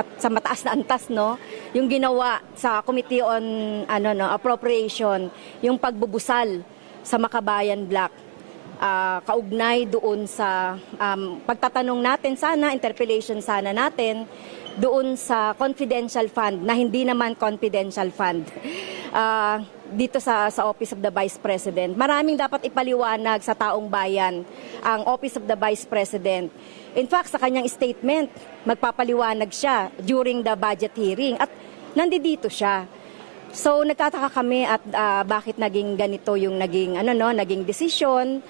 mat- sa mataas na antas no? Yung ginawa sa Committee on ano no appropriation yung pagbubusal sa Makabayan Black ah, kaugnay doon sa um, pagtatanong natin sana interpellation sana natin doon sa confidential fund na hindi naman confidential fund. Ah, dito sa sa Office of the Vice President. Maraming dapat ipaliwanag sa taong bayan ang Office of the Vice President. In fact, sa kanyang statement, magpapaliwanag siya during the budget hearing at nandito siya. So nagtataka kami at ah, bakit naging ganito yung naging ano no, naging desisyon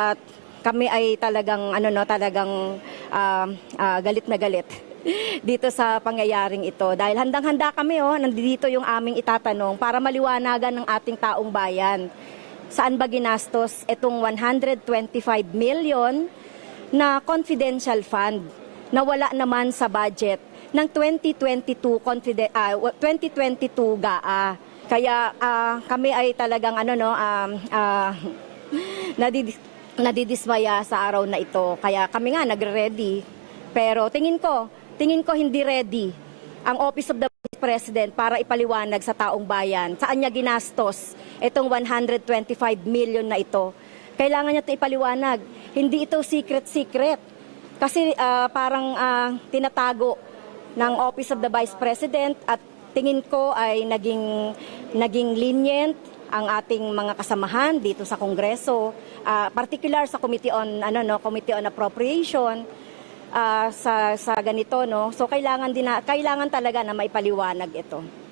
at kami ay talagang ano no, talagang ah, ah, galit na galit dito sa pangyayaring ito dahil handang-handa kami oh, nandito yung aming itatanong para maliwanagan ng ating taong bayan. Saan ba ginastos itong 125 million na confidential fund na wala naman sa budget ng 2022 confiden- ah, 2022 GAA. Kaya ah, kami ay talagang ano no um, ah, nadidis- nadidismaya sa araw na ito. Kaya kami nga nagre-ready. Pero tingin ko, tingin ko hindi ready ang Office of the Vice President para ipaliwanag sa taong bayan saan niya ginastos itong 125 million na ito. Kailangan niya ito ipaliwanag. Hindi ito secret-secret. Kasi ah, parang ah, tinatago ng Office of the Vice President at tingin ko ay naging naging lenient ang ating mga kasamahan dito sa Kongreso, ah, particular sa Committee on ano no, Committee on Appropriation ah, sa sa ganito no. So kailangan din na, kailangan talaga na maipaliwanag ito.